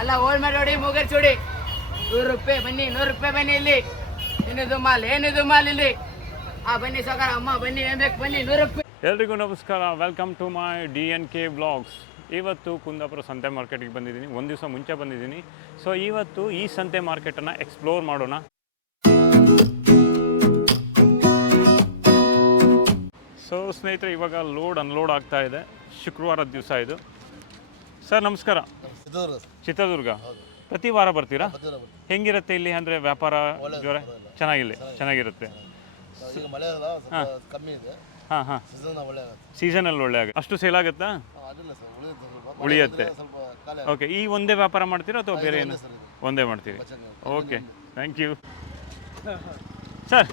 ಅಲ್ಲ ಓಲ್ಡ್ ಮಾಡಿ ಮೂಗರ್ ಚೂಡಿ 100 ರೂಪಾಯಿ ಬನ್ನಿ, 100 ರೂಪಾಯಿ ಬನ್ನಿ. ಇಲ್ಲಿ ಏನಿದು ಮಾಲ್ ಇಲ್ಲಿ. ಬನ್ನಿ ಸಾಕಾರ, ಅಮ್ಮ ಬನ್ನಿ, ಏನ್ ಬೇಕು ಬನ್ನಿ, 100 ರೂಪಾಯಿ. ಎಲ್ರಿಗೂ ನಮಸ್ಕಾರ, welcome to my DNK vlogs. ಇವತ್ತು ಕುಂದಾಪುರ ಸಂತೆ ಮಾರ್ಕೆಟಿಗೆ ಬಂದಿದ್ದೀನಿ. ಒಂದು ದಿವಸ ಮುಂಚೆ ಬಂದಿದ್ದೀನಿ. ಸೊ ಇವತ್ತು ಈ ಸಂತೆ ಮಾರ್ಕೆಟನ್ನು ಎಕ್ಸ್ಪ್ಲೋರ್ ಮಾಡೋಣ. ಸೊ ಸ್ನೇಹಿತರೆ, ಇವಾಗ ಅನ್ಲೋಡ್ ಆಗ್ತಾ ಇದೆ. ಶುಕ್ರವಾರದ ದಿವಸ ಇದು. ಸರ್ ನಮಸ್ಕಾರ. ಚಿತ್ರದುರ್ಗ. ಪ್ರತಿ ವಾರ ಬರ್ತೀರಾ? ಹೆಂಗಿರುತ್ತೆ ಇಲ್ಲಿ ಅಂದರೆ ವ್ಯಾಪಾರ ಜ್ವರ? ಚೆನ್ನಾಗಿರುತ್ತೆ. ಹಾಂ ಹಾಂ, ಸೀಸನಲ್ಲಿ ಒಳ್ಳೆ ಆಗುತ್ತೆ. ಅಷ್ಟು ಸೇಲ್ ಆಗುತ್ತಾ? ಉಳಿಯುತ್ತೆ. ಓಕೆ, ಈ ಒಂದೇ ವ್ಯಾಪಾರ ಮಾಡ್ತೀರಾ ಅಥವಾ ಬೇರೆ ಏನು? ಒಂದೇ ಮಾಡ್ತೀರಿ. Okay, thank you sir.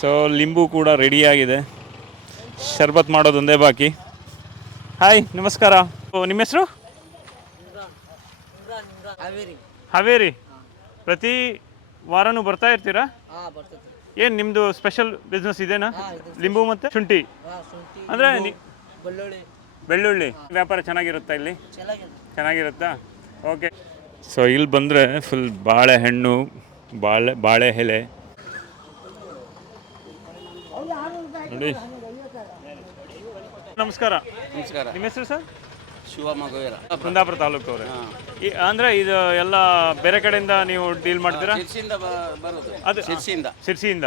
So ಲಿಂಬು ಕೂಡ ರೆಡಿಯಾಗಿದೆ, ಶರ್ಬತ್ ಮಾಡೋದು ಒಂದೇ ಬಾಕಿ. ಹಾಯ್, ನಮಸ್ಕಾರ. ನಿಮ್ಮ ಹೆಸರು? ಹಾವೇರಿ. ಪ್ರತಿ ವಾರನೂ ಬರ್ತಾ ಇರ್ತೀರಾ? ಏನು ನಿಮ್ಮದು ಸ್ಪೆಷಲ್ ಬಿಸ್ನೆಸ್ ಇದೆನಾ? ಲಿಂಬು ಮತ್ತು ಶುಂಠಿ ಅಂದರೆ ಬೆಳ್ಳುಳ್ಳಿ ವ್ಯಾಪಾರ ಚೆನ್ನಾಗಿರುತ್ತಾ ಇಲ್ಲಿ? ಚೆನ್ನಾಗಿರುತ್ತಾ? ಓಕೆ. ಸೊ ಇಲ್ಲಿ ಬಂದರೆ ಫುಲ್ ಬಾಳೆಹಣ್ಣು, ಬಾಳೆ ಎಲೆ ನೋಡಿ. ನಮಸ್ಕಾರ. ನಿಮ್ಮ ಹೆಸರು ಸರ್? ಶಿವಮೊಗ್ಗ, ಕುಂದಾಪುರ ತಾಲೂಕು ಅವರೇ. ಅಂದರೆ ಇದು ಎಲ್ಲ ಬೇರೆ ಕಡೆಯಿಂದ ನೀವು ಡೀಲ್ ಮಾಡ್ತೀರಾ? ಅದು ಸಿರ್ಸಿಯಿಂದ.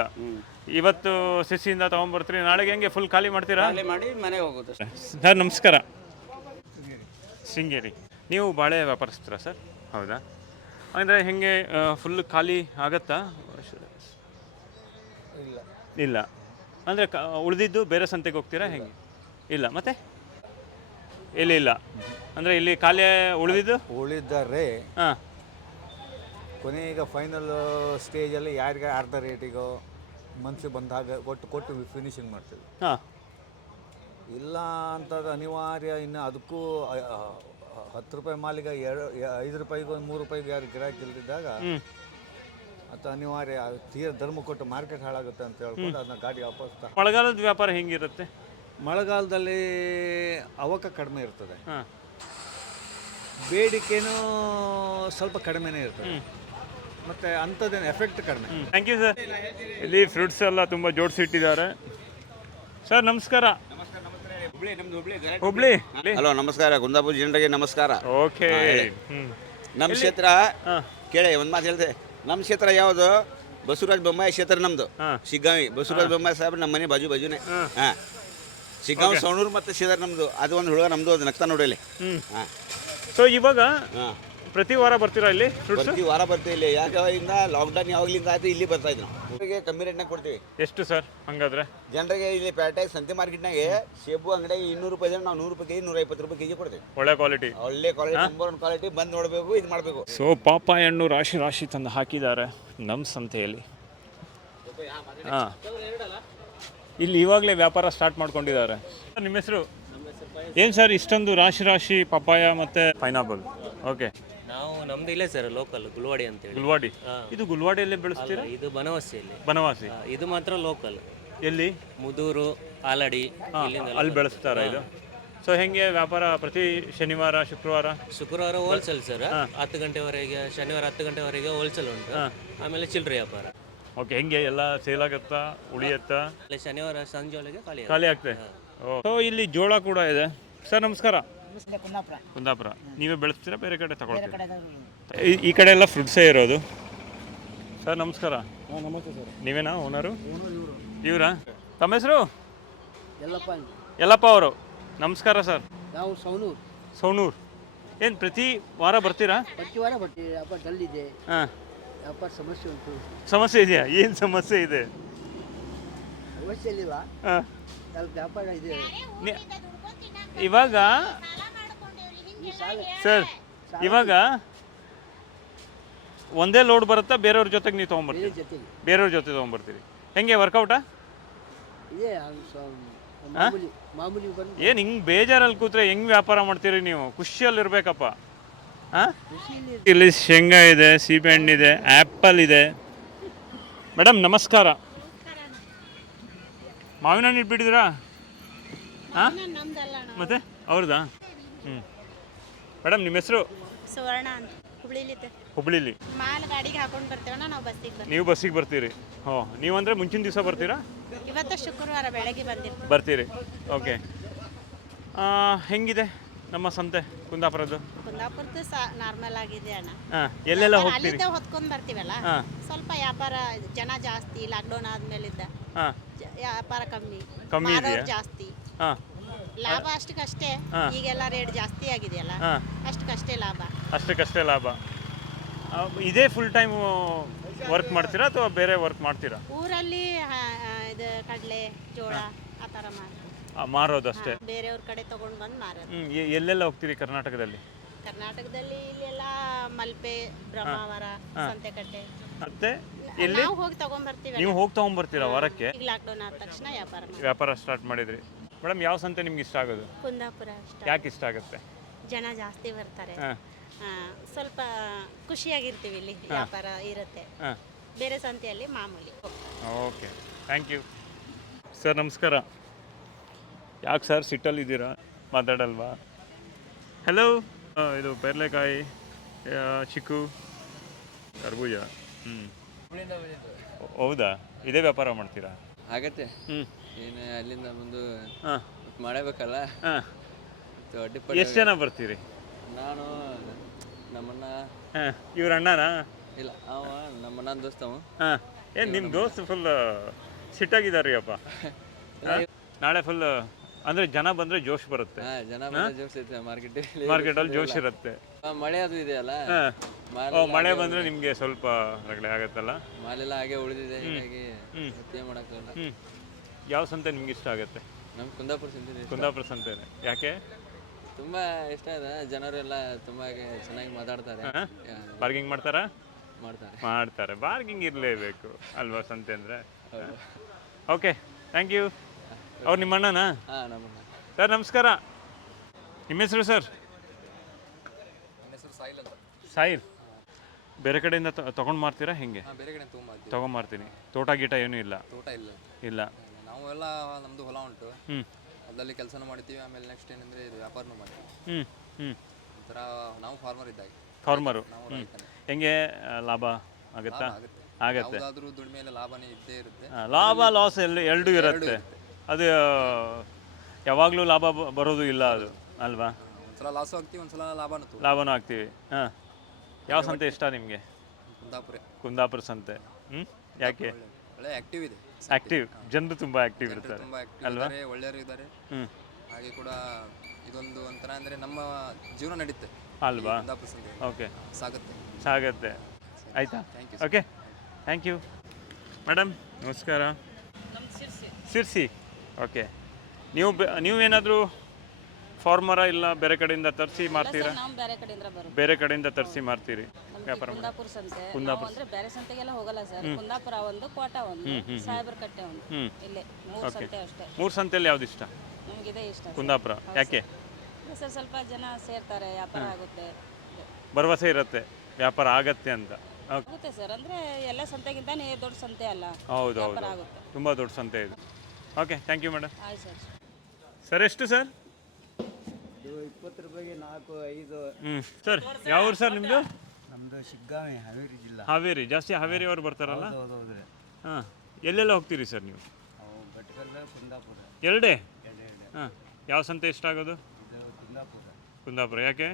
ಇವತ್ತು ಸಿರ್ಸಿಯಿಂದ ತೊಗೊಂಡ್ಬರ್ತೀರಿ, ನಾಳೆಗೆ ಹೆಂಗೆ ಫುಲ್ ಖಾಲಿ ಮಾಡ್ತೀರಾ? ಮಾಡಿ ಮನೆ ಹೋಗೋದು. ಸರ್ ನಮಸ್ಕಾರ. ಶೃಂಗೇರಿ. ನೀವು ಬಾಳೆ ವ್ಯಾಪಾರಿಸ್ತೀರಾ ಸರ್? ಹೌದಾ? ಅಂದರೆ ಹೆಂಗೆ ಫುಲ್ ಖಾಲಿ ಆಗತ್ತಾ? ಇಲ್ಲ ಅಂದರೆ ಉಳಿದಿದ್ದು ಬೇರೆ ಸಂತೆಗೆ ಹೋಗ್ತೀರಾ ಹೆಂಗೆ? ಇಲ್ಲ. ಮತ್ತೆ ಇಲ್ಲ ಅಂದರೆ ಇಲ್ಲಿ ಖಾಲಿ ಉಳಿದಿದ್ದಾರೆ. ಹಾಂ, ಕೊನೆಗೆ ಫೈನಲ್ ಸ್ಟೇಜಲ್ಲಿ ಯಾರಿಗೆ ಅರ್ಧ ರೇಟಿಗೋ ಮನಸ್ಸು ಬಂದಾಗ ಕೊಟ್ಟು ಫಿನಿಶಿಂಗ್ ಮಾಡ್ತೀವಿ. ಹಾಂ, ಇಲ್ಲ ಅಂತದ್ದು ಅನಿವಾರ್ಯ. ಇನ್ನು ಅದಕ್ಕೂ 10 ರೂಪಾಯಿ ಮಾಲಿಗೆ 5 ರೂಪಾಯಿಗೂ 3 ರೂಪಾಯಿಗೂ ಯಾರು ಗಿರಾಕಿ ಇಲ್ದಿದ್ದಾಗ ಅದು ಅನಿವಾರ್ಯ. ತೀರ ಧರ್ಮ ಕೊಟ್ಟು ಮಾರ್ಕೆಟ್ ಹಾಳಾಗುತ್ತೆ ಅಂತ ಹೇಳ್ಕೊಂಡು ಅದನ್ನ ಗಾಡಿ ವಾಪಸ್. ಮಳೆಗಾಲದ ವ್ಯಾಪಾರ ಹೆಂಗಿರುತ್ತೆ? ಮಳೆಗಾಲದಲ್ಲಿ ಅವಕ ಕಡಿಮೆ ಇರ್ತದೆ, ಬೇಡಿಕೆನೂ ಸ್ವಲ್ಪ ಕಡಿಮೆನೇ ಇರ್ತದೆ, ಮತ್ತು ಅಂಥದ್ದೇನು ಎಫೆಕ್ಟ್ ಕಡಿಮೆ. Thank you sir. ಇಲ್ಲಿ ಫ್ರೂಟ್ಸ್ ಎಲ್ಲ ತುಂಬ ಜೋಡಿಸಿಟ್ಟಿದ್ದಾರೆ. ಸರ್ ನಮಸ್ಕಾರ. ಹುಬ್ಳಿ. ಹಲೋ, ನಮಸ್ಕಾರ. ಕುಂದಾಪುರ ಜನರಿಗೆ ನಮಸ್ಕಾರ. ಓಕೆ. ನಮ್ಮ ಕ್ಷೇತ್ರ ಕೇಳಿ ಒಂದು ಮಾತು ಹೇಳ್ತೆ. ನಮ್ಮ ಕ್ಷೇತ್ರ ಯಾವುದು? ಬಸವರಾಜ ಬೊಮ್ಮಾಯಿ ಕ್ಷೇತ್ರ ನಮ್ಮದು. ಶಿಗ್ಗಾವಿ ಬಸವರಾಜ ಬೊಮ್ಮಾಯಿ ಸಾಹೇಬ್ರು ನಮ್ಮ ಮನೆ ಬಾಜುನೇ. ಹಾಂ, ಶಿಗ್ಗಾಂವ್ ಸವಣೂರು ಮತ್ತು ಶ್ರೀಧರ್ ನಮ್ಮದು. ಅದು ಒಂದು ಹುಡುಗ ನಮ್ಮದು, ಅದು ನಗ್ತಾ ನೋಡಲಿ. ಹಾಂ. ಸೊ ಇವಾಗ ಪ್ರತಿ ವಾರ ಬರ್ತೀರಾ ಇಲ್ಲಿ? ಪ್ರತಿ ವಾರ ಬರ್ತೀವಿ ಇಲ್ಲಿ. ಯಾಕಂದ ಲಾಕ್ಡೌನ್ ಯಾವಾಗಲಿಂದ ಆಯ್ತು ಇಲ್ಲಿ ಬರ್ತಾ ಇದ್ರು. ಅವರಿಗೆ ಕಮ್ಮಿ ರೇಟ್ನಾಗ ಕೊಡ್ತೀವಿ. ಎಷ್ಟು ಸರ್ ಹಂಗಾದ್ರೆ? ಜನರಿಗೆ ಇಲ್ಲಿ ಪೇಟೆಗೆ ಸಂತೆ ಮಾರ್ಕೆಟ್ನಾಗೆ ಸೇಬು ಅಂಗಡಿಗೆ 200 ರೂಪಾಯಿ ಇದ್ರೆ ನಾವು 100 ರೂಪಾಯಿ ಕೆಜಿ, 150 ರೂಪಾಯಿ ಕೆಜಿ ಕೊಡ್ತೀವಿ. ಒಳ್ಳೆ ಕ್ವಾಲಿಟಿ, ನಂಬರ್ 1 ಕ್ವಾಲಿಟಿ. ಬಂದು ನೋಡಬೇಕು, ಇದು ಮಾಡಬೇಕು. ಸೊ ಪಾಪಾಯ ಹಣ್ಣು ರಾಶಿ ತಂದು ಹಾಕಿದ್ದಾರೆ ನಮ್ಮ ಸಂತೆಯಲ್ಲಿ. ಹಾಂ, ಇಲ್ಲಿ ಇವಾಗಲೇ ವ್ಯಾಪಾರ ಸ್ಟಾರ್ಟ್ ಮಾಡ್ಕೊಂಡಿದ್ದಾರೆ. ನಿಮ್ಮ ಹೆಸರು ಏನು ಸರ್? ಇಷ್ಟೊಂದು ರಾಶಿ ಪಪಾಯ ಮತ್ತು ಪೈನಾಪಲ್. ಓಕೆ. ನಾವು ನಮ್ದು ಇಲ್ಲೇ ಸರ್, ಲೋಕಲ್ ಗುಲ್ವಾಡಿ ಅಂತೇಳಿ. ಗುಲ್ವಾಡಿ. ಇದು ಗುಲ್ವಾಡಿಯಲ್ಲೇ ಬೆಳೆಸ್ತೀರಾ? ಇದು ಬನವಾಸಿಯಲ್ಲಿ. ಬನವಾಸಿ. ಇದು ಮಾತ್ರ ಲೋಕಲ್. ಎಲ್ಲಿ? ಮುದೂರು, ಆಲಡಿ, ಅಲ್ಲಿ ಬೆಳೆಸ್ತಾರ ಇದು? ಸೊ ಹೆಂಗೆ ವ್ಯಾಪಾರ? ಪ್ರತಿ ಶನಿವಾರ ಶುಕ್ರವಾರ ಹೋಲ್ಸೇಲ್ ಸರ್. 10 ಗಂಟೆವರೆಗೆ, ಶನಿವಾರ 10 ಗಂಟೆವರೆಗೆ ಹೋಲ್ಸೇಲ್ ಉಂಟು. ಆಮೇಲೆ ಚಿಲ್ಲರೆ ವ್ಯಾಪಾರ. ಓಕೆ. ಹೆಂಗೆ ಎಲ್ಲ ಸೇಲ್ ಆಗುತ್ತಾ, ಉಳಿಯುತ್ತಾ? ಶನಿವಾರ ಸಂಜೆ ಒಳಗೆ ಖಾಲಿ ಆಗ್ತದೆ. ಸೊ ಇಲ್ಲಿ ಜೋಳ ಕೂಡ ಇದೆ. ಸರ್ ನಮಸ್ಕಾರ. ಕುಂದಾಪುರ. ನೀವೇ ಬೆಳೆಸ್ತೀರಾ, ಬೇರೆ ಕಡೆ ತಗೊಳ್ತೀರಾ? ಈ ಕಡೆ ಎಲ್ಲ ಫ್ರೂಟ್ಸೇ ಇರೋದು. ಸರ್ ನಮಸ್ಕಾರ. ನಮಸ್ತೆ ಸರ್. ನೀವೇನಾ ಓನರು? ಇವರಾ? ತಮ್ಮ ಹೆಸರು? ಯಲ್ಲಪ್ಪ ಅವರು. ನಮಸ್ಕಾರ ಸರ್. ನಾವು ಸೌನೂರು. ಏನು ಪ್ರತಿ ವಾರ ಬರ್ತೀರಾ? ಪ್ರತಿ ವಾರ ಬರ್ತೀವಿ. ವ್ಯಾಪಾರ ಡಲ್ಲಿದೆ. ಹಾಂ, ವ್ಯಾಪಾರ ಸಮಸ್ಯೆ ಉಂಟು. ಸಮಸ್ಯೆ ಇದೆಯಾ? ಏನು ಸಮಸ್ಯೆ ಇದೆ? ಸಮಸ್ಯೆ ಇಲ್ಲ, ಹಾಂ, ವ್ಯಾಪಾರ ಇದೆ. ಇವಾಗ ಸರ್, ಇವಾಗ ಒಂದೇ ಲೋಡ್ ಬರುತ್ತಾ, ಬೇರೆಯವ್ರ ಜೊತೆಗೆ ನೀವು ತೊಗೊಂಬರ್ತೀರಿ? ಬೇರೆಯವ್ರ ಜೊತೆ ತೊಗೊಂಬರ್ತೀರಿ. ಹೆಂಗೆ ವರ್ಕೌಟಾ? ಏನು ಹಿಂಗೆ ಬೇಜಾರಲ್ಲಿ ಕೂತ್ರೆ ಹೆಂಗೆ ವ್ಯಾಪಾರ ಮಾಡ್ತೀರಿ ನೀವು? ಖುಷಿಯಲ್ಲಿ ಇರಬೇಕಪ್ಪ. ಹಾಂ, ಇಲ್ಲಿ ಶೇಂಗಾ ಇದೆ, ಸೀಬೆಹಣ್ಣಿದೆ, ಆ್ಯಪಲ್ ಇದೆ. ಮೇಡಮ್ ನಮಸ್ಕಾರ. ಮಾವಿನ ಹಣ್ಣು ಇಟ್ಬಿಟ್ಟಿದ್ದೀರಾ? ಹಾಂ, ಮತ್ತೆ ಅವ್ರದಾ? ಮೇಡಮ್ ನಿಮ್ಮ ಹೆಸರು? ಹುಬ್ಳಿಲಿದ್ದೆ ಹುಬ್ಳಿಲಿ. ಮಾಲ್ ಗಾಡಿಗೆ ಹಾಕೊಂಡು ಬರ್ತೇವಣ್ಣ, ನಾವು ಬಸ್ಸಿಗೆ ಬರ್ತೀವಿ. ನೀವು ಬಸ್ಸಿಗೆ ಬರ್ತೀರಿ? ಹ್ಞೂ, ನೀವಂದರೆ ಮುಂಚಿನ ದಿವಸ ಬರ್ತೀರಾ? ಇವತ್ತು ಶುಕ್ರವಾರ ಬೆಳಗ್ಗೆ ಬಂದಿರ್ತೀವಿ. ಬರ್ತೀರಿ, ಓಕೆ. ಹೆಂಗಿದೆ ನಮ್ಮ ಸಂತೆ ಕುಂದಾಪುರದ್ದು? ಕುಂದಾಪುರದ್ದು ನಾರ್ಮಲ್ ಆಗಿದೆ ಅಣ್ಣ. ಹಾಂ, ಎಲ್ಲೆಲ್ಲ ಹೋಗ್ತೀರಿ? ಅಲ್ಲಿದ್ದ ಹೊತ್ಕೊಂಡು ಬರ್ತೀವಲ್ಲ, ಹಾಂ. ಸ್ವಲ್ಪ ವ್ಯಾಪಾರ ಜನ ಜಾಸ್ತಿ. ಲಾಕ್ಡೌನ್ ಆದ್ಮೇಲಿದ್ದ ಹಾಂ, ವ್ಯಾಪಾರ ಕಮ್ಮಿ, ಕಮ್ಮಿ ಮಾರೋರು ಇದೆಯಾ? ಜಾಸ್ತಿ, ಹಾಂ ಲಾಭ ಅಷ್ಟಕ್ಕಷ್ಟೇ. ಹಾಂ. ಈಗೆಲ್ಲ ರೇಟ್ ಜಾಸ್ತಿ ಆಗಿದೆಯಲ್ಲ, ಹಾಂ, ಅಷ್ಟಕ್ಕಷ್ಟೇ ಲಾಭ. ಅಷ್ಟಕ್ಕಷ್ಟೇ ಲಾಭ. ಇದೇ ಫುಲ್ ಟೈಮ್ ವರ್ಕ್ ಮಾಡ್ತೀರಾ ಅಥವಾ ಬೇರೆ ವರ್ಕ್ ಮಾಡ್ತೀರಾ? ಊರಲ್ಲಿ ಇದು ಕಡಲೆ ಜೋಳ ಆ ಥರ ಮಾರೋದು. ಮಾರೋದು ಅಷ್ಟೇ? ಬೇರೆಯವ್ರ ಕಡೆ ತಗೊಂಡು ಬಂದು ಮಾರೋದು. ಎಲ್ಲೆಲ್ಲ ಹೋಗ್ತೀರಿ ಕರ್ನಾಟಕದಲ್ಲಿ? ಕರ್ನಾಟಕದಲ್ಲಿ ಇಲ್ಲೆಲ್ಲ ಮಲ್ಪೆ, ಬ್ರಹ್ಮಾವರ, ಸಂತೆಕಟ್ಟೆ. ಮತ್ತೆ ಎಲ್ಲಿ ನಾವು ಹೋಗಿ ತಗೊಂಡ್ಬರ್ತೀವಿ. ನೀವು ಹೋಗಿ ತಗೊಂಡ್ಬರ್ತೀರಾ ವಾರಕ್ಕೆ? ಈಗ ಲಾಕ್ಡೌನ್ ಆದ ತಕ್ಷಣ ವ್ಯಾಪಾರ ಸ್ಟಾರ್ಟ್ ಮಾಡಿದ್ರಿ. ಮೇಡಮ್, ಯಾವ ಸಂತೆ ನಿಮ್ಗೆ ಇಷ್ಟ ಆಗೋದು? ಕುಂದಾಪುರ ಅಷ್ಟ. ಯಾಕೆ ಇಷ್ಟ ಆಗುತ್ತೆ? ಜನ ಜಾಸ್ತಿ ಬರ್ತಾರೆ, ಹಾಂ, ಸ್ವಲ್ಪ ಖುಷಿಯಾಗಿರ್ತೀವಿ. ಇಲ್ಲಿ ವ್ಯಾಪಾರ ಇರುತ್ತೆ, ಹಾಂ. ಬೇರೆ ಸಂತೆಯಲ್ಲಿ ಮಾಮೂಲಿ. Okay, thank you sir. ನಮಸ್ಕಾರ. ಯಾಕೆ ಸರ್ ಸಿಟ್ಟಲ್ಲಿದ್ದೀರಾ? ಮಾತಾಡಲ್ವಾ? ಹಲೋ. ಇದು ಪೇರ್ಲೆಕಾಯಿ, ಚಿಕ್ಕು, ಕರ್ಬೂಜ. ಹೌದಾ? ಇದೇ ವ್ಯಾಪಾರ ಮಾಡ್ತೀರಾ? ಆಗತ್ತೆ. ಏನು ಅಲ್ಲಿಂದ ಬಂದು ಹಾಂ, ಮಾಡಬೇಕಲ್ಲ. ಹಾಂ. ಅಡ್ಡಿಪಡ್ಡಿ. ಎಷ್ಟು ಜನ ಬರ್ತೀರಿ? ನಾನು ನಮ್ಮಣ್ಣ. ಹಾಂ, ಇವ್ರ ಅಣ್ಣನಾ? ಇಲ್ಲ, ಅವ ನಮ್ಮಣ್ಣ ದೋಸ್ತ ಅವ. ಹಾಂ. ಏನು ನಿಮ್ಮ ದೋಸ್ತ್ ಫುಲ್ ಸಿಟ್ಟಾಗಿದ್ದಾರೆ ಅಪ್ಪ? ನಾಳೆ ಫುಲ್ ಅಂದರೆ ಜನ ಬಂದರೆ ಜೋಶ್ ಬರುತ್ತೆ. ಹಾಂ, ಜನ ಬಂದ್ರೆ ಜೋಶ್ ಐತೆ ಮಾರ್ಕೆಟಲ್ಲಿ ಜೋಶ್ ಇರುತ್ತೆ. ಮಳೆ ಅದು ಇದೆಯಲ್ಲ, ಮಳೆ ಬಂದರೆ ನಿಮಗೆ ಸ್ವಲ್ಪ ರಗಳೆ ಆಗುತ್ತಲ್ಲ? ಮಾಲೆಲ್ಲ ಹಾಗೆ ಉಳಿದಿದೆ, ಹೀಗಾಗಿ ಏನು ಮಾಡೋಕ್ಕಾಗಲ್ಲ. ಯಾವ ಸಂತೆ ನಿಮ್ಗೆ ಇಷ್ಟ ಆಗುತ್ತೆ? ನಮ್ಮ ಕುಂದಾಪುರ ಸಂತೆ. ಕುಂದಾಪುರ ಸಂತೆನೇ ಯಾಕೆ? ತುಂಬ ಇಷ್ಟ ಇದೆ. ಜನರೆಲ್ಲ ತುಂಬ ಚೆನ್ನಾಗಿ ಮಾತಾಡ್ತಾರೆ. ಬಾರ್ಗಿಂಗ್ ಮಾಡ್ತಾರಾ? ಮಾಡ್ತಾರೆ. ಬಾರ್ಗಿಂಗ್ ಇರಲೇಬೇಕು ಅಲ್ವಾ ಸಂತೆ ಅಂದರೆ? Okay, thank you. ಅವ್ರು ನಿಮ್ಮ ಅಣ್ಣನಾ? ಹಾಂ, ನಮ್ಮಣ್ಣ. ಸರ್ ನಮಸ್ಕಾರ. ನಿಮ್ಮ ಹೆಸರು ಸರ್? ನನ್ನ ಹೆಸರು ಸಾಯಿಲ್ ಅಂತ. ಸಾಯಿಲ್. ಬೇರೆ ಕಡೆಯಿಂದ ತೊಗೊಂಡು ಮಾರ್ತೀರಾ ಹೆಂಗೆ? ಬೇರೆ ಕಡೆ ತೊಗೊಂಡ್ಮಾರ್ತೀನಿ. ತೋಟ ಗೀಟ ಏನೂ ಇಲ್ಲ? ತೋಟ ಇಲ್ಲ. ನಾವು ಎಲ್ಲ ನಮ್ಮದು ಹೊಲ ಉಂಟು, ಅದರಲ್ಲಿ ಕೆಲಸನೂ ಮಾಡ್ತೀವಿ. ಆಮೇಲೆ ನೆಕ್ಸ್ಟ್ ಏನಂದರೆ ಇದು ವ್ಯಾಪಾರನೂ ಮಾಡ್ತೀವಿ. ಒಂಥರ ನಾವು ಫಾರ್ಮರ್ ಇದ್ದಾಗ. ಫಾರ್ಮರು ಹೆಂಗೆ ಲಾಭ ಆಗುತ್ತಾ? ಆಗತ್ತೆ. ಯಾವುದಾದ್ರೂ ದುಡಿಮೆಯಲ್ಲಿ ಲಾಭನೇ ಇದ್ದೇ ಇರುತ್ತೆ. ಲಾಭ ಲಾಸ್ ಎರಡೂ ಇರುತ್ತೆ. ಅದು ಯಾವಾಗಲೂ ಲಾಭ ಬರೋದು ಇಲ್ಲ ಅದು ಅಲ್ವಾ? ಒಂದ್ಸಲ ಲಾಸು ಆಗ್ತೀವಿ, ಒಂದ್ಸಲ ಲಾಭನೂ ಆಗ್ತೀವಿ. ಹಾಂ. ಯಾವ ಸಂತೆ ಇಷ್ಟ ನಿಮಗೆ? ಕುಂದಾಪುರ ಸಂತೆ. ಯಾಕೆ? ಒಳ್ಳೆ ಆಕ್ಟಿವ್ ಇದೆ. ಆಕ್ಟಿವ್, ಜನರು ತುಂಬ ಆಕ್ಟಿವ್ ಇರ್ತಾರೆ ಅಲ್ವಾ? ಒಳ್ಳೆಯವರು ಇದ್ದಾರೆ. ಹಾಗೆ ಕೂಡ ಇದೊಂದು ಒಂಥರ ಅಂದರೆ ನಮ್ಮ ಜೀವನ ನಡೀತೆ ಅಲ್ವಾ? ಕುಂದಾಪುರ ಸಂತೆ. ಓಕೆ, ಸಾಗುತ್ತೆ. ಆಯಿತಾ? Okay, thank you madam. ನಮಸ್ಕಾರ. ಸಿರ್ಸಿ. ಓಕೆ. ನೀವೇನಾದರೂ ಫಾರ್ಮರ ಇಲ್ಲ ಬೇರೆ ಕಡೆಯಿಂದ ತರಿಸಿ ಮಾರ್ತೀರಾ? ಬೇರೆ ಕಡೆಯಿಂದ ತರಿಸಿ ಮಾರ್ತೀರಿ ವ್ಯಾಪಾರ? ಕುಂದಾಪುರ ಸಂತೆ. ಅಂದ್ರೆ ಬೇರೆ ಸಂತೆಗೆಲ್ಲ ಹೋಗಲ್ಲ ಸರ್. ಕುಂದಾಪುರ ಒಂದು, ಕೋಟ ಒಂದು, ಸಾಹೇಬರಕಟ್ಟೆ ಒಂದು, ಇಲ್ಲೇ ಮೂರು ಸಂತೆ ಅಷ್ಟೇ. ಮೂರು ಸಂತೆಯಲ್ಲಿ ಯಾವ್ದು ಇಷ್ಟ? ನಮ್ಗೆ ಇದೇ ಇಷ್ಟ ಕುಂದಾಪುರ. ಯಾಕೆ ಸರ್? ಸ್ವಲ್ಪ ಜನ ಸೇರ್ತಾರೆ, ವ್ಯಾಪಾರ ಆಗುತ್ತೆ, ಭರವಸೆ ಇರುತ್ತೆ ವ್ಯಾಪಾರ ಆಗತ್ತೆ ಅಂತ. ಆಗುತ್ತೆ ಸರ್. ಅಂದ್ರೆ ಎಲ್ಲ ಸಂತೆಗಿಂತ ದೊಡ್ಡ ಸಂತೆ ಅಲ್ಲ. ಹೌದು, ತುಂಬ ದೊಡ್ಡ ಸಂತೆ ಇದು. Okay, thank you madam. ಆಯ್ತು ಸರ್. ಸರ್ ಎಷ್ಟು ಸರ್? 20 ರೂಪಾಯಿಗೆ 4, 5. ಸರ್ ಯಾವ ಊರು ಸರ್ ನಿಮ್ಮದು? ನಮ್ಮದು ಶಿಗ್ಗಾಂವಿ, ಹಾವೇರಿ ಜಿಲ್ಲಾ. ಹಾವೇರಿ. ಜಾಸ್ತಿ ಹಾವೇರಿ ಅವ್ರು ಬರ್ತಾರಲ್ಲ? ಹೌದೌದ್ರಿ. ಹಾಂ. ಎಲ್ಲೆಲ್ಲ ಹೋಗ್ತೀರಿ ಸರ್ ನೀವು? ಭಟ್ಕಳ, ಕುಂದಾಪುರ. ಎರಡೇ? ಹಾಂ. ಯಾವ ಸಂತೆ ಇಷ್ಟ ಆಗೋದು? ಇದು ಕುಂದಾಪುರ. ಕುಂದಾಪುರ. ಯಾಕೆ?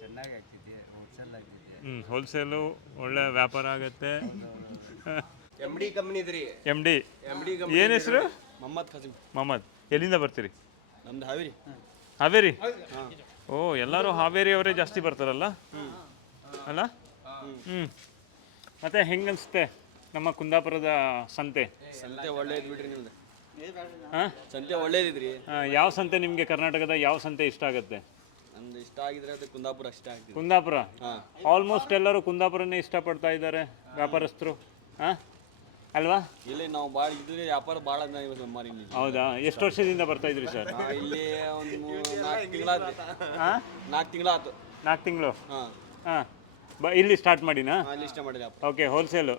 ಚೆನ್ನಾಗಿ ಆಗ್ತಿದೆ, ಹೋಲ್ಸೇಲ್ ಆಗ್ತಿದೆ. ಹೋಲ್ಸೇಲು ಒಳ್ಳೆ ವ್ಯಾಪಾರ ಆಗುತ್ತೆ. MD ಕಂಪ್ನಿ ಇದ್ರಿ. MD. ಏನು ಹೆಸರು? ಮೊಹಮ್ಮದ್. ಎಲ್ಲಿಂದ ಬರ್ತೀರಿ? ನಮ್ದು ಹಾವೇರಿ. ಹಾವೇರಿ? ಓ, ಎಲ್ಲರೂ ಹಾವೇರಿ ಅವರೇ ಜಾಸ್ತಿ ಬರ್ತಾರಲ್ಲ ಅಲ್ಲ? ಮತ್ತೆ ಹೆಂಗನ್ಸುತ್ತೆ ನಮ್ಮ ಕುಂದಾಪುರದ ಸಂತೆ? ಸಂತೆ ಒಳ್ಳೇದು ಬಿಡ್ರಿ ನಿಮ್ದು. ಹಾಂ, ಸಂತೆ ಒಳ್ಳೇದಿದ್ರಿ. ಯಾವ ಸಂತೆ ನಿಮಗೆ ಕರ್ನಾಟಕದ ಯಾವ ಸಂತೆ ಇಷ್ಟ ಆಗುತ್ತೆ? ನಮ್ದು ಇಷ್ಟ ಆಗಿದ್ರೆ ಅದು ಕುಂದಾಪುರ ಇಷ್ಟ ಆಗ್ತದೆ. ಕುಂದಾಪುರ. ಆಲ್ಮೋಸ್ಟ್ ಎಲ್ಲರೂ ಕುಂದಾಪುರನೇ ಇಷ್ಟಪಡ್ತಾ ಇದ್ದಾರೆ ವ್ಯಾಪಾರಸ್ಥರು, ಹಾಂ ಅಲ್ವಾ? ಇಲ್ಲಿ ನಾವು ಭಾಳ ಇದ್ರೆ ವ್ಯಾಪಾರ ಭಾಳ ಮಾರಿ. ಹೌದಾ? ಎಷ್ಟು ವರ್ಷದಿಂದ ಬರ್ತಾ ಇದ್ರಿ ಸರ್? ಇಲ್ಲಿ ಒಂದು 4 ತಿಂಗಳಾಯ್ತು. ಹಾಂ, 4 ತಿಂಗಳಾಯ್ತು. 4 ತಿಂಗಳು. ಹಾಂ ಹಾಂ. ಇಲ್ಲಿ ಸ್ಟಾರ್ಟ್ ಮಾಡಿನಾ? ಅಲ್ಲಿ ಇಷ್ಟ ಮಾಡಿಲ್ಲ. Okay, wholesale.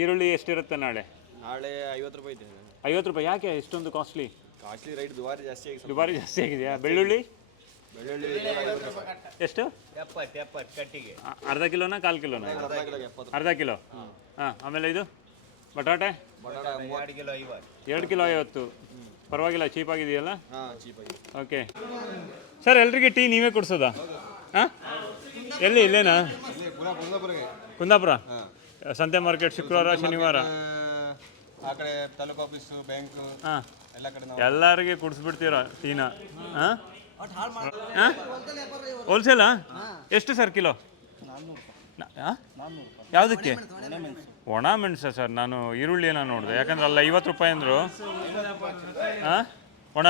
ಈರುಳ್ಳಿ ಎಷ್ಟಿರುತ್ತೆ ನಾಳೆ? ನಾಳೆ 50 ರೂಪಾಯಿ ಇದೆ. 50 ರೂಪಾಯಿ. ಯಾಕೆ ಇಷ್ಟೊಂದು ಕಾಸ್ಟ್ಲಿ ರೈಟ್? ದುಬಾರಿ ಜಾಸ್ತಿ ಆಗಿದೆಯಾ? ಬೆಳ್ಳುಳ್ಳಿ ಎಷ್ಟು? 70 ಕಟ್ಟಿಗೆ. ಅರ್ಧ ಕಿಲೋನಾ ಕಾಲು ಕಿಲೋನಾ? ಅರ್ಧ ಕಿಲೋ. ಹಾಂ, ಆಮೇಲೆ ಇದು ಬಟಾಟೆ 2 ಕಿಲೋ 50. 2 ಕಿಲೋ 50. ಪರವಾಗಿಲ್ಲ, ಚೀಪಾಗಿದೆಯಲ್ಲ? ಓಕೆ ಸರ್, ಎಲ್ರಿಗೆ ಟೀ ನೀವೇ ಕೊಡಿಸೋದಾ? ಹಾಂ, ಎಲ್ಲಿ? ಇಲ್ಲೇನಾ? ಕುಂದಾಪುರ ಸಂತೆ ಮಾರ್ಕೆಟ್ ಶುಕ್ರವಾರ ಶನಿವಾರ. ಆ ಕಡೆ ತಾಲೂಕು ಆಫೀಸು, ಬ್ಯಾಂಕು ಹಾಂ, ಎಲ್ಲ ಕಡೆ ಎಲ್ಲರಿಗೆ ಕುಡಿಸ್ಬಿಡ್ತೀರಾ ಟೀನ? ಹಾಂ ಹಾಂ, ಹೋಲ್ಸೇಲಾ? ಎಷ್ಟು ಸರ್ ಕಿಲೋ? ಯಾವುದಕ್ಕೆ? ಒಣ ಮೆಣಸ ಸರ್? ನಾನು ಈರುಳ್ಳಿನ ನೋಡಿದೆ, ಯಾಕಂದ್ರೆ ಅಲ್ಲ 50 ರೂಪಾಯಿ ಅಂದರು. ಹಾಂ, ಒಣ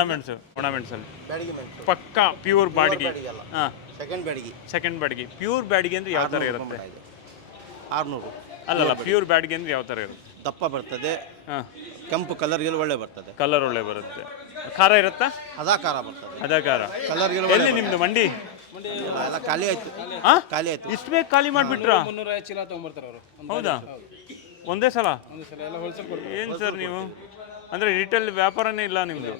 ಮೆಣಸಲ್ಲಿ ಪಕ್ಕಾ ಪ್ಯೂರ್ ಬಾಡಿಗೆ. ಹಾಂ, ಸೆಕೆಂಡ್ ಬಾಡಿಗೆ. ಪ್ಯೂರ್ ಬಾಡಿಗೆ ಅಂದರೆ ಯಾವ ಥರ ಇರುತ್ತೆ? 600. ಅಲ್ಲಲ್ಲ, ಪ್ಯೂರ್ ಬ್ಯಾಡ್ಗೆ ಅಂದ್ರೆ ಯಾವ ಥರ ಇರುತ್ತೆ? ದಪ್ಪ ಬರ್ತದೆ, ಹಾಂ, ಕೆಂಪು ಕಲರ್ಗೆಲ್ಲ ಒಳ್ಳೆ ಬರ್ತದೆ. ಕಲರ್ ಒಳ್ಳೆ ಬರುತ್ತೆ. ಖಾರ ಇರುತ್ತಾ? ಅದಾ ಖಾರ ಬರ್ತದೆ. ಅದೇ ಖಾರ. ಕಲರ್ಗೆಲ್ಲ ಎಲ್ಲಿ ನಿಮ್ಮದು ಮಂಡಿ? ಎಲ್ಲ ಖಾಲಿ ಆಯ್ತು. ಹಾಂ, ಖಾಲಿ ಆಯ್ತು. ಇಷ್ಟು ಬೇಗ ಖಾಲಿ ಮಾಡಿಬಿಟ್ರಾ? 350 ಚೀಲ ತೊಗೊಂಬರ್ತಾರೆ ಅವರು. ಹೌದಾ? ಒಂದೇ ಸಲ? ಎಲ್ಲ ಹೋಲ್ಸೇಲ್ ಕೊಡ್ತಾರೆ. ಏನು ಸರ್ ನೀವು? ಅಂದರೆ ರಿಟೇಲ್ ವ್ಯಾಪಾರನೇ ಇಲ್ಲ ನಿಮ್ಮದು?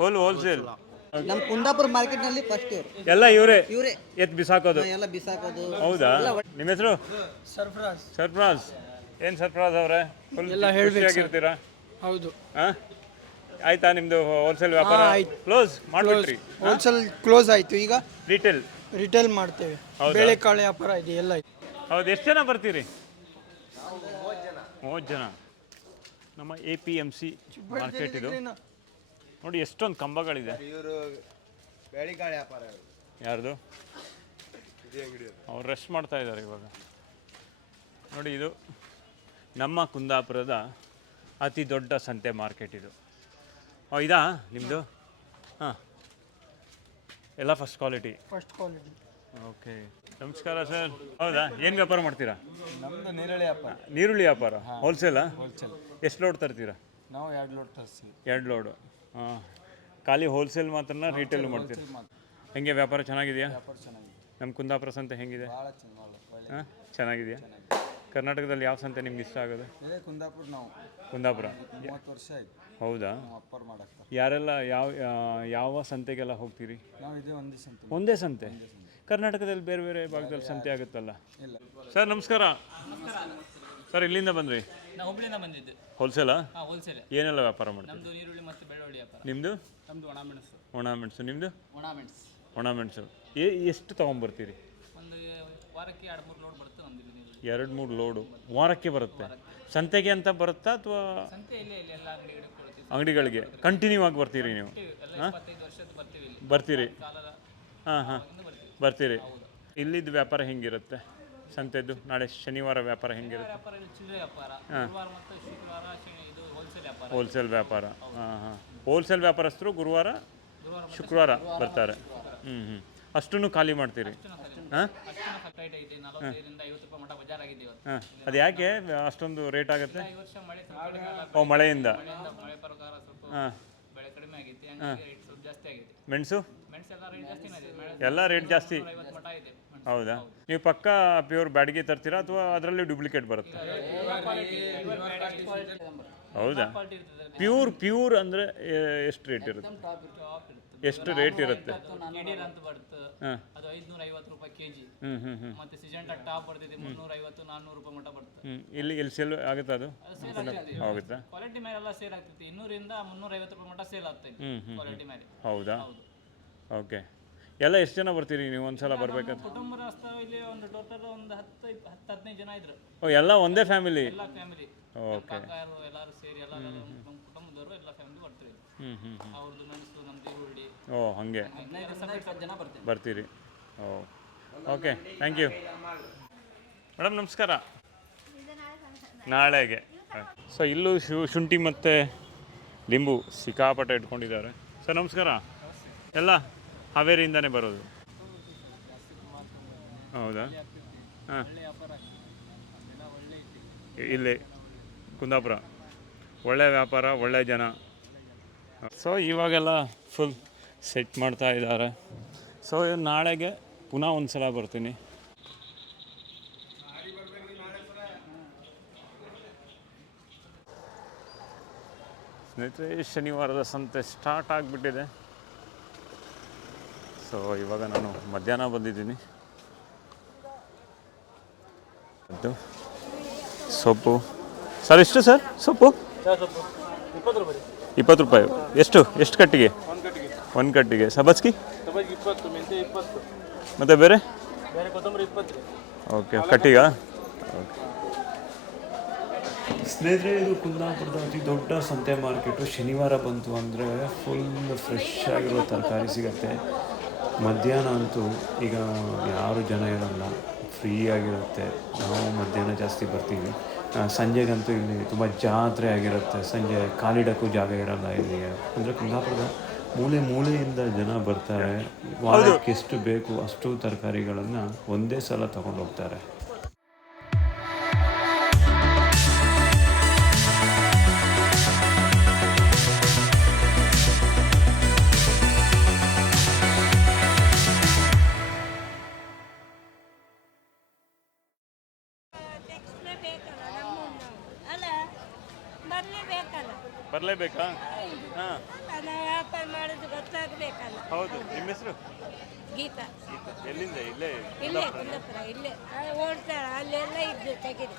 ಹೋಲ್ಸೇಲ್? ನಮ್ಮ ಕುಂದಾಪುರ ಮಾರ್ಕೆಟ್ನಲ್ಲಿ ಫಸ್ಟ್ ಎಲ್ಲ ಇವರೇ ಇವರೇ ಎತ್ತು ಬಿಸಾಕೋದು? ಎಲ್ಲ ಬಿಸಾಕೋದು. ಹೌದಾ? ನಿಮ್ಮ ಹೆಸರು? ಸರ್ಫರಾಜ್. ಏನು ಸರ್ಫರಾಜ್ ಅವರೇ, ಫುಲ್ ಖುಷಿಯಾಗಿರ್ತೀರಾ? ಹೌದು. ಹಾಂ, ಆಯ್ತಾ ನಿಮ್ಮದು ಹೋಲ್ಸೇಲ್ ವ್ಯಾಪಾರ? ಕ್ಲೋಸ್ ಮಾಡಿಬಿಟ್ರಿ? ಹೋಲ್ಸೇಲ್ ಕ್ಲೋಸ್ ಆಯಿತು. ಈಗ ರಿಟೇಲ್ ಮಾಡ್ತೇವೆ. ಹೌದಾ? ಬೇಳೆಕಾಳು ವ್ಯಾಪಾರ ಇದೆ, ಎಲ್ಲ ಇದೆ. ಹೌದು. ಎಷ್ಟು ಜನ ಬರ್ತೀರಿ? 30 ಜನ. ನಮ್ಮ APMC ಮಾರ್ಕೆಟ್ ಇದು ನೋಡಿ, ಎಷ್ಟೊಂದು ಕಂಬಗಳಿದೆ. ಇವರು ಬೇಳೆಕಾಳು ವ್ಯಾಪಾರ. ಯಾರ್ದು? ಅವ್ರು ರೆಸ್ಟ್ ಮಾಡ್ತಾ ಇದ್ದಾರೆ ಇವಾಗ. ನೋಡಿ, ಇದು ನಮ್ಮ ಕುಂದಾಪುರದ ಅತಿ ದೊಡ್ಡ ಸಂತೆ ಮಾರ್ಕೆಟ್ ಇದು. ಇದಾ ನಿಮ್ಮದು? ಹಾಂ, ಎಲ್ಲ ಫಸ್ಟ್ ಕ್ವಾಲಿಟಿ. ಓಕೆ, ನಮಸ್ಕಾರ ಸರ್. ಹೌದಾ? ಏನು ವ್ಯಾಪಾರ ಮಾಡ್ತೀರಾ? ನಮ್ಮದು ನೀರುಳ್ಳಿ ವ್ಯಾಪಾರ. ನೀರುಳ್ಳಿ ವ್ಯಾಪಾರ ಹೋಲ್ಸೇಲಾ? ಹೋಲ್ಸೇಲ್. ಎಷ್ಟು ಲೋಡ್ ತರ್ತೀರಾ? ನಾವು 2 ಲೋಡ್ ತರಿಸ್ತೀವಿ. 2 ಲೋಡು. ಹಾಂ, ಖಾಲಿ ಹೋಲ್ಸೇಲ್ ಮಾತ್ರನ ರಿಟೇಲ್ ಮಾಡ್ತೀರಾ? ಹೆಂಗೆ ವ್ಯಾಪಾರ ಚೆನ್ನಾಗಿದೆಯಾ? ವ್ಯಾಪಾರ ಚೆನ್ನಾಗಿದೆ. ನಮ್ಮ ಕುಂದಾಪುರ ಸಂತೆ ಹೆಂಗಿದೆ? ಭಾಳ ಚೆನ್ನಾಗಿ. ಹಾಂ, ಚೆನ್ನಾಗಿದೆಯಾ? ಕರ್ನಾಟಕದಲ್ಲಿ ಯಾವ ಸಂತೆ ನಿಮ್ಗೆ ಇಷ್ಟ ಆಗೋದು? ಇದೇ ಕುಂದಾಪುರ. ನಾವು ಕುಂದಾಪುರ 30 ವರ್ಷ ಆಯ್ತು. ಹೌದಾ? ಅಪ್ಪಾರು ಮಾಡಕ್ಕೆ. ಯಾರೆಲ್ಲ ಯಾವ ಸಂತೆಗೆಲ್ಲ ಹೋಗ್ತೀರಿ? ನಾವು ಇದೇ ಒಂದೇ ಸಂತೆ. ಒಂದೇ ಸಂತೆ? ಕರ್ನಾಟಕದಲ್ಲಿ ಬೇರೆ ಬೇರೆ ಭಾಗದಲ್ಲಿ ಸಂತೆ ಆಗುತ್ತಲ್ಲ? ಇಲ್ಲ. ಸರ್ ನಮಸ್ಕಾರ. ಸರ್, ಇಲ್ಲಿಂದ ಬಂದ್ರಿ? ನಾವು ಹುಬ್ಳಿಂದ ಬಂದಿದ್ದು. ಹೋಲ್ಸೇಲಾ? ಹಾಂ, ಹೋಲ್ಸೇಲ್. ಏನೆಲ್ಲ ವ್ಯಾಪಾರ ಮಾಡ್ತೀವಿ? ನಮ್ಮದು ಈರುಳ್ಳಿ ಮತ್ತು ಬೆಳ್ಳುಳ್ಳಿ ವ್ಯಾಪಾರ. ನಿಮ್ಮದು? ನಮ್ಮದು ಒಣಮೆಣಸು. ಒಣಮೆಣಸು. ನಿಮ್ಮದು? ಒಣಮೆಣಸು. ಒಣಮೆಣಸು. ಎಷ್ಟು ತೊಗೊಂಬರ್ತೀರಿ? ಒಂದು ವಾರಕ್ಕೆ 2-3 ಲೋಡ್ ಬರುತ್ತೆ ನಮ್ಮದು ಈರುಳ್ಳಿ. 2-3 ಲೋಡು ವಾರಕ್ಕೆ ಬರುತ್ತೆ? ಸಂತೆಗೆ ಅಂತ ಬರುತ್ತಾ ಅಥವಾ ಸಂತೆ ಇಲ್ಲ ಎಲ್ಲ ಅಂಗಡಿಗಳಿಗೆ ಕೊಡ್ತೀವಿ. ಅಂಗಡಿಗಳಿಗೆ ಕಂಟಿನ್ಯೂ ಆಗಿ ಬರ್ತೀರಿ ನೀವು? ಎಲ್ಲ 25 ವರ್ಷದ ಬರ್ತೀವಿ ಇಲ್ಲಿ. ಬರ್ತೀರಿ? ಕಾಲದ ಹಾಂ ಹಾಂ, ಬರ್ತೀರಿ. ಇಲ್ಲಿದ್ದು ವ್ಯಾಪಾರ ಹೆಂಗಿರುತ್ತೆ ಸಂತೆದ್ದು? ನಾಳೆ ಶನಿವಾರ ವ್ಯಾಪಾರ ಹೆಂಗಿರುತ್ತೆ? ವ್ಯಾಪಾರ ಇಲ್ಲಿ ಚಿಲ್ಲರೆ ವ್ಯಾಪಾರ. ಗುರುವಾರ ಮತ್ತು ಶುಕ್ರವಾರ ಇದು ಹೋಲ್ಸೇಲ್ ವ್ಯಾಪಾರ. ಹೋಲ್ಸೇಲ್ ವ್ಯಾಪಾರ. ಹಾಂ ಹಾಂ, ಹೋಲ್ಸೇಲ್ ವ್ಯಾಪಾರಸ್ಥರು ಗುರುವಾರ ಶುಕ್ರವಾರ ಬರ್ತಾರೆ. ಅಷ್ಟನ್ನು ಖಾಲಿ ಮಾಡ್ತೀರಿ? ಹಾಂ, ರೈಟ್ ಐತೆ. 45ರಿಂದ 50 ರೂಪಾಯಿ ಮಟ್ಟ ಬಜಾರ್ ಆಗಿದೆ ಇವತ್ತು. ಹಾಂ, ಅದು ಯಾಕೆ ಅಷ್ಟೊಂದು ರೇಟ್ ಆಗುತ್ತೆ? ಈ ವರ್ಷ ಮಳೆ ಮಳೆಯಿಂದ? ಮಳೆ ಪ್ರಕಾರ ಸ್ವಲ್ಪ ಹಾಂ, ಬೆಳೆ ಕಡಿಮೆ ಆಗೈತೆ, ಹಂಗಾಗಿ ರೇಟ್ ಸ್ವಲ್ಪ ಜಾಸ್ತಿ ಆಗಿದೆ. ಮೆಣಸು ಎಲ್ಲ ರೇಟ್ ಜಾಸ್ತಿನೇ ಇದೆ. ಎಲ್ಲ ರೇಟ್ ಜಾಸ್ತಿ? 50 ಮಟ್ಟ ಇದೆ. ಹೌದಾ? ನೀವು ಪಕ್ಕ ಪ್ಯೂರ್ ಬ್ಯಾಡ್ಗೆ ತರ್ತೀರಾ ಅಥವಾ ಅದರಲ್ಲಿ ಡುಪ್ಲಿಕೇಟ್ ಬರುತ್ತೆ? ಹೌದಾ? ಪ್ಯೂರ್ ಅಂದರೆ ಎಷ್ಟು ರೇಟ್ ಇರುತ್ತೆ? ಎಷ್ಟು ರೇಟ್ ಇರುತ್ತೆ? ಅಂತ ಬರುತ್ತೆ, ಅದು 550 ರೂಪಾಯಿ ಕೆಜಿ. ಮತ್ತೆ ಸಿಜೆಂಟಾ ಟಾಪ್ ಬರ್ತಿದೆ 350-400 ರೂಪಾಯಿ ಮಟ್ಟ ಬರುತ್ತೆ. ಇಲ್ಲಿ ಸೇಲ್ ಆಗುತ್ತಾ? ಅದು ಆಗುತ್ತಾ? ಕ್ವಾಲಿಟಿ ಮೇಲೆ ಎಲ್ಲ ಸೇಲ್ ಆಗ್ತೈತಿ. 200ರಿಂದ 350 ರೂಪಾಯಿ ಮಟ್ಟ ಸೇಲ್ ಆಗ್ತೈತಿ ಕ್ವಾಲಿಟಿ ಮೇಲೆ. ಹೌದಾ? ಓಕೆ. ಎಲ್ಲ ಎಷ್ಟು ಜನ ಬರ್ತೀರಿ ನೀವು ಒಂದ್ಸಲ ಬರ್ಬೇಕಂತ? ಕುಟುಂಬದ ಇಲ್ಲಿ ಒಂದು ಟೋಟಲ್ ಒಂದು 10-15 ಜನ ಇದ್ರು. ಎಲ್ಲ ಒಂದೇ ಫ್ಯಾಮಿಲಿ? ಎಲ್ಲ ಫ್ಯಾಮಿಲಿ. ಓಕೆ. ಎಲ್ಲರೂ ಸೇರಿ ಎಲ್ಲ ನಮ್ಮ ಕುಟುಂಬದವರು ಎಲ್ಲ ಫ್ಯಾಮಿಲಿ ಬರ್ತೀವಿ. ಅವ್ರದ್ದು ಮೆಣಸು, ನಮ್ದು ಈರುಳ್ಳಿ. ಓ, ಹಾಗೆ 15-20 ಜನ ಬರ್ತೀರಿ? ಓ, ಓಕೆ, ಥ್ಯಾಂಕ್ ಯು ಮೇಡಮ್. ನಮಸ್ಕಾರ. ನಾಳೆಗೆ. ಸೊ ಇಲ್ಲೂ ಶುಂಠಿ ಮತ್ತು ಲಿಂಬು ಸಿಕ್ಕಾಪಟ್ಟೆ ಇಟ್ಕೊಂಡಿದ್ದಾರೆ. ಸರ್ ನಮಸ್ಕಾರ. ಎಲ್ಲ ಹಾವೇರಿಯಿಂದನೇ ಬರೋದು? ಹೌದಾ? ಹಾಂ, ಇಲ್ಲಿ ಕುಂದಾಪುರ ಒಳ್ಳೆ ವ್ಯಾಪಾರ, ಒಳ್ಳೆ ಜನ. ಸೊ ಇವಾಗೆಲ್ಲ ಫುಲ್ ಸೆಟ್ ಮಾಡ್ತಾ ಇದ್ದಾರೆ. ಸೊ ನಾಳೆಗೆ ಪುನಃ ಒಂದು ಸಲ ಬರ್ತೀನಿ. ಸ್ನೇಹಿತರೆ, ಶನಿವಾರದ ಸಂತೆ ಸ್ಟಾರ್ಟ್ ಆಗಿಬಿಟ್ಟಿದೆ. ಸೊ ಇವಾಗ ನಾನು ಮಧ್ಯಾಹ್ನ ಬಂದಿದ್ದೀನಿ. ಅದು ಸೊಪ್ಪು ಸರ್ ಎಷ್ಟು ಸರ್ ಸೊಪ್ಪು? 20 ರೂಪಾಯಿ. ಎಷ್ಟು ಕಟ್ಟಿಗೆ? ಒಂದು ಕಟ್ಟಿಗೆ. ಸಬ್ಬಸ್ಗಿ ಮತ್ತು ಬೇರೆ ಓಕೆ ಕಟ್ಟಿಗಾ? ಓಕೆ ಸ್ನೇಹಿತರೆ, ಇದು ಕುಂದಾಪುರದ ಅತಿ ದೊಡ್ಡ ಸಂತೆ ಮಾರ್ಕೆಟು. ಶನಿವಾರ ಬಂತು ಅಂದರೆ ಫುಲ್ ಫ್ರೆಶ್ ಆಗಿರೋ ತರಕಾರಿ ಸಿಗುತ್ತೆ. ಮಧ್ಯಾಹ್ನ ಅಂತೂ ಈಗ ಯಾರು ಜನ ಇರೋಲ್ಲ, ಫ್ರೀ ಆಗಿರುತ್ತೆ. ನಾವು ಮಧ್ಯಾಹ್ನ ಜಾಸ್ತಿ ಬರ್ತೀವಿ. ಸಂಜೆಗಂತೂ ಇಲ್ಲಿ ತುಂಬ ಜಾತ್ರೆ ಆಗಿರುತ್ತೆ. ಸಂಜೆ ಕಾಲಿಡಕ್ಕೂ ಜಾಗ ಇರೋಲ್ಲ ಇಲ್ಲಿ. ಅಂದರೆ ಕುಂದಾಪುರದ ಮೂಲೆಯಿಂದ ಜನ ಬರ್ತಾರೆ. ವಾರಕ್ಕೆ ಎಷ್ಟು ಬೇಕು ಅಷ್ಟು ತರಕಾರಿಗಳನ್ನು ಒಂದೇ ಸಲ ತಗೊಂಡು ಹೋಗ್ತಾರೆ. ಬರಲೇಬೇಕಾ? ಹಾಂ, ವ್ಯಾಪಾರ ಮಾಡೋದು ಗೊತ್ತಾಗಬೇಕಲ್ಲ. ಹೌದು. ನಿಮ್ಮ ಹೆಸರು? ಗೀತಾ. ಎಲ್ಲಿಂದ? ಇಲ್ಲೇ ಕುಂದಾಪುರ. ಇಲ್ಲೇ ಓಡ್ತಾಳ, ಅಲ್ಲೆಲ್ಲ ಇದ್ದು ತೆಗೆದು.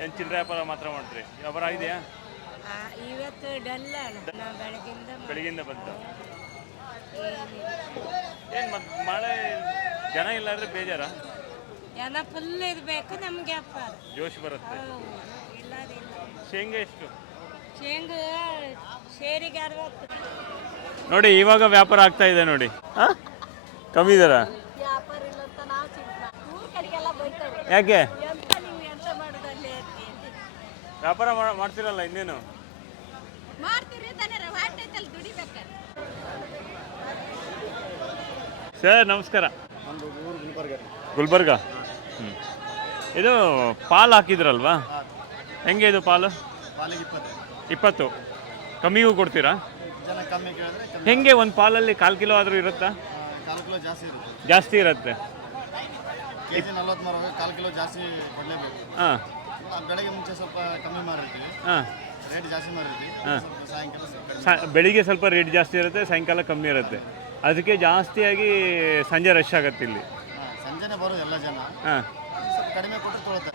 ಏನು ಚಿಲ್ಲರೆ ವ್ಯಾಪಾರ ಮಾತ್ರ ಮಾಡ್ತೀರಿ? ವ್ಯಾಪಾರ ಇದೆಯಾ? ಇವತ್ತು ಡಲ್ಲ ನಾವು ಬೆಳಗಿಂದ ಬಂತು. ಏನು ಮತ್ತೆ ಮಳೆ ಜನ ಇಲ್ಲಾಂದ್ರೆ ಬೇಜಾರ? ಜನ ಫುಲ್ ಇರಬೇಕು, ನಮಗೆ ವ್ಯಾಪಾರ ಜೋಶ್ ಬರುತ್ತೆ. ಇಲ್ಲದಿಲ್ಲ. ಶೇಂಗಾ ಎಷ್ಟು? ಶೇಂಗಾ ಶೇರಿಗೆ 60. ನೋಡಿ ಇವಾಗ ವ್ಯಾಪಾರ ಆಗ್ತಾ ಇದೆ ನೋಡಿ. ಹಾಂ, ಕಮ್ಮಿ ಇದಾರ? ವ್ಯಾಪಾರ ಇಲ್ಲ ಅಂತ ನಾವು ಚಿಂತೆ. ಊರ ಕಡೆಗೆಲ್ಲ ಬೈತಾರೆ. ಯಾಕೆ? ಎಂತ ನೀವು ಎಂತ ಮಾಡೋದಲ್ಲೇ ವ್ಯಾಪಾರ ಮಾಡ್ತಿರಲ್ಲ ಇನ್ನೇನು ಮಾಡ್ತೀರಿ ತಾನೇ? ವಾಟೆದಲ್ಲಿ ದುಡಿಬೇಕಾರೆ. ಸರ್ ನಮಸ್ಕಾರ. ಗುಲ್ಬರ್ಗ. ಇದು ಪಾಲು ಹಾಕಿದ್ರಲ್ವಾ? ಹೆಂಗೆ ಇದು ಪಾಲು? 20. ಕಮ್ಮಿಗೂ ಕೊಡ್ತೀರಾ? ಹೆಂಗೆ ಒಂದು ಪಾಲಲ್ಲಿ 1/4 ಕಿಲೋ ಆದರೂ ಇರುತ್ತಾ? ಜಾಸ್ತಿ ಇರುತ್ತೆ. ಹಾಂ, ಬೆಳಗ್ಗೆ ಮುಂಚೆ ಸ್ವಲ್ಪ ಕಮ್ಮಿ ಮಾಡಿರ್ತೀವಿ. ಹಾಂ, ರೇಟ್ ಜಾಸ್ತಿ ಮಾಡಿರ್ತೀವಿ. ಬೆಳಿಗ್ಗೆ ಸ್ವಲ್ಪ ರೇಟ್ ಜಾಸ್ತಿ ಇರುತ್ತೆ, ಸಾಯಂಕಾಲ ಕಮ್ಮಿ ಇರುತ್ತೆ. ಅದಕ್ಕೆ ಜಾಸ್ತಿಯಾಗಿ ಸಂಜೆ ರಶ್ ಆಗುತ್ತೆ ಇಲ್ಲಿ. ಸಂಜೆನೆ ಬರೋದು ಎಲ್ಲ ಜನ. ಹಾಂ, ಕಡಿಮೆ ಕೊಟ್ಟರೆ ತೊಗೊಳ್ತಾರೆ.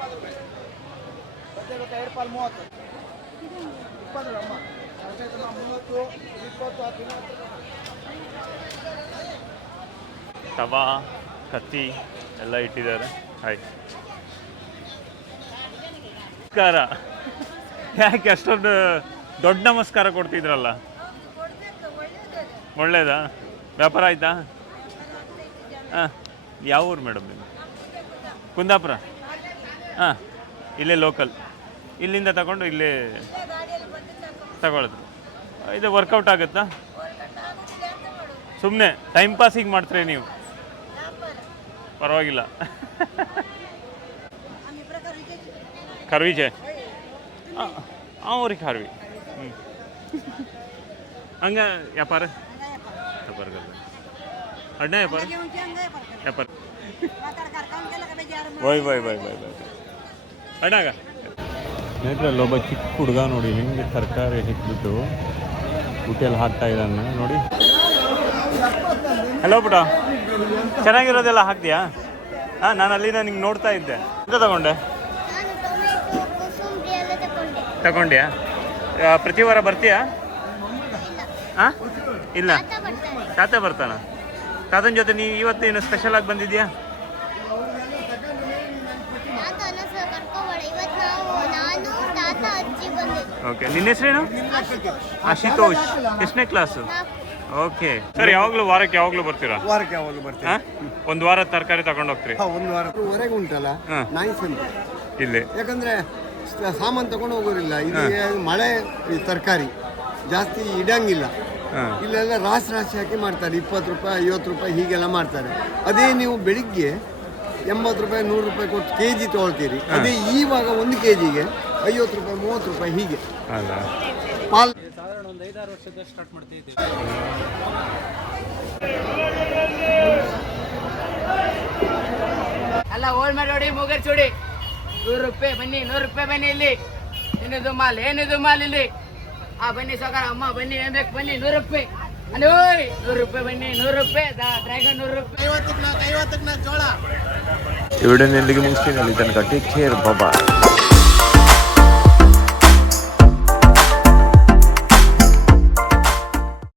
ತವಾ ಕತ್ತಿ ಎಲ್ಲ ಇಟ್ಟಿದ್ದಾರೆ. ಆಯ್ತು, ನಮಸ್ಕಾರ. ಯಾಕೆ ಅಷ್ಟೊಂದು ದೊಡ್ಡ ನಮಸ್ಕಾರ ಕೊಡ್ತಿದ್ರಲ್ಲ? ಒಳ್ಳೇದಾ? ವ್ಯಾಪಾರ ಆಯ್ತಾ? ಹಾಂ, ಯಾವ ಊರು ಮೇಡಮ್ ನೀವು? ಕುಂದಾಪುರ. ಹಾಂ, ಇಲ್ಲೇ ಲೋಕಲ್. ಇಲ್ಲಿಂದ ತಗೊಂಡು ಇಲ್ಲೇ ತಗೊಳ್ಳೋದು. ಇದು ವರ್ಕೌಟ್ ಆಗುತ್ತಾ? ಸುಮ್ಮನೆ ಟೈಮ್ ಪಾಸಿಗೆ ಮಾಡ್ತೀರಿ ನೀವು? ಪರವಾಗಿಲ್ಲ. ಖರ್ವಿಜೆ ಅವ್ರಿಗೆ ಖರ್ವಿ. ಹಂಗ ವ್ಯಾಪಾರ ವ್ಯಾಪಾರಗಲ್ಲ ಅಡ್ಡ ವ್ಯಾಪಾರ ವ್ಯಾಪಾರ ವೈ ವೈ ವೈ ವೈ ವೈ ಅಡ್ಡಾಗ ಸ್ನೇಹಿತರಲ್ಲಿ ಒಬ್ಬ ಚಿಕ್ಕ ಹುಡುಗ ನೋಡಿ ಹೆಂಗೆ ತರಕಾರಿ ಹೆಕ್ಬಿಟ್ಟು ಬುಟ್ಟಿಯಲ್ಲಿ ಹಾಕ್ತಾ ಇದ್ದಾನೆ ನೋಡಿ. ಹಲೋ ಪುಟ, ಚೆನ್ನಾಗಿರೋದೆಲ್ಲ ಹಾಕ್ತೀಯಾ? ಹಾಂ, ನಾನು ಅಲ್ಲಿಂದ ನಿಂಗೆ ನೋಡ್ತಾ ಇದ್ದೆ. ಎಂತ ತಗೊಂಡೆ? ತಗೊಂಡ್ಯಾ? ಪ್ರತಿ ವಾರ ಬರ್ತೀಯಾ? ಹಾಂ, ಇಲ್ಲ. ತಾತ ಬರ್ತಾನ? ತಾತನ ಜೊತೆ ನೀವು ಇವತ್ತೇನು ಸ್ಪೆಷಲ್ ಆಗಿ ಬಂದಿದ್ಯಾ? ಓಕೆ, ನಿನ್ನ ಹೆಸರೇನು? ಆಶುತೋಷ್. ಎಷ್ಟನೇ ಕ್ಲಾಸು? Okay sir. ಯಾವಾಗಲೂ ವಾರಕ್ಕೆ ಯಾವಾಗಲೂ ಬರ್ತೀರಾ? ವಾರಕ್ಕೆ ಯಾವಾಗಲೂ ಬರ್ತೀರಾ? ಒಂದು ವಾರ ತರಕಾರಿ ತಗೊಂಡು ಹೋಗ್ತೀರಿ? ಒಂದು ವಾರವರೆಗೆ ಉಂಟಲ್ಲ ನಾಯಿ ಸಂತೆ ಇಲ್ಲಿ. ಯಾಕಂದ್ರೆ ಸಾಮಾನು ತಗೊಂಡು ಹೋಗೋದಿಲ್ಲ. ಇದು ಮಳೆ ತರಕಾರಿ ಜಾಸ್ತಿ ಇಡಂಗಿಲ್ಲ. ಇಲ್ಲೆಲ್ಲ ರಾಶಿ ಹಾಕಿ ಮಾಡ್ತಾರೆ. 20 ರೂಪಾಯಿ 50 ರೂಪಾಯಿ ಹೀಗೆಲ್ಲ ಮಾಡ್ತಾರೆ. ಅದೇ ನೀವು ಬೆಳಿಗ್ಗೆ 80 ರೂಪಾಯಿ 100 ರೂಪಾಯಿ ಕೊಟ್ಟು ಕೆಜಿ ತೊಗೊಳ್ತೀರಿ. ಅದೇ ಈವಾಗ 1 ಕೆಜಿಗೆ 50 ರೂಪಾಯಿ 30 ರೂಪಾಯಿ ಹೀಗೆ. ಪಾಲ್ ಸಾಧಾರಣ ಒಂದು 5-6 ವರ್ಷದ ಸ್ಟಾರ್ಟ್ ಮಾಡ್ತಿದ್ದೀವಿ. ಅಲ್ಲ ಹೋಲ್ ಮಾಡಿ ನೋಡಿ, ಮೂಗರ್ ಚೂಡಿ 100 ರೂಪಾಯಿ ಬನ್ನಿ, 100 ರೂಪಾಯಿ ಬನ್ನಿ. ಇಲ್ಲಿ ಏನಿದು ಮಾಲ್, ಏನಿದು ಮಾಲ್ ಇಲ್ಲಿ? ಬನ್ನಿ ಸಾಕಾರ, ಅಮ್ಮ ಬನ್ನಿ, ಏನ್ ಬೇಕು ಬನ್ನಿ. 100 ರೂಪಾಯಿ ಅಲ್ಲೋ 100 ರೂಪಾಯಿ ಬನ್ನಿ, 100 ರೂಪಾಯಿ ಡ್ರ್ಯಾಗನ್ 100 ರೂಪಾಯಿ, 50 ಜೋಳ. ಈ ವಿಡಿಯೋನ ಎಲ್ಲಿಗೆ ಮುಗಿಸ್ತೀನಿ. ಅಲ್ಲಿ ತನಕ ಟೇಕ್ ಕೇರ್, ಬಾಯ್.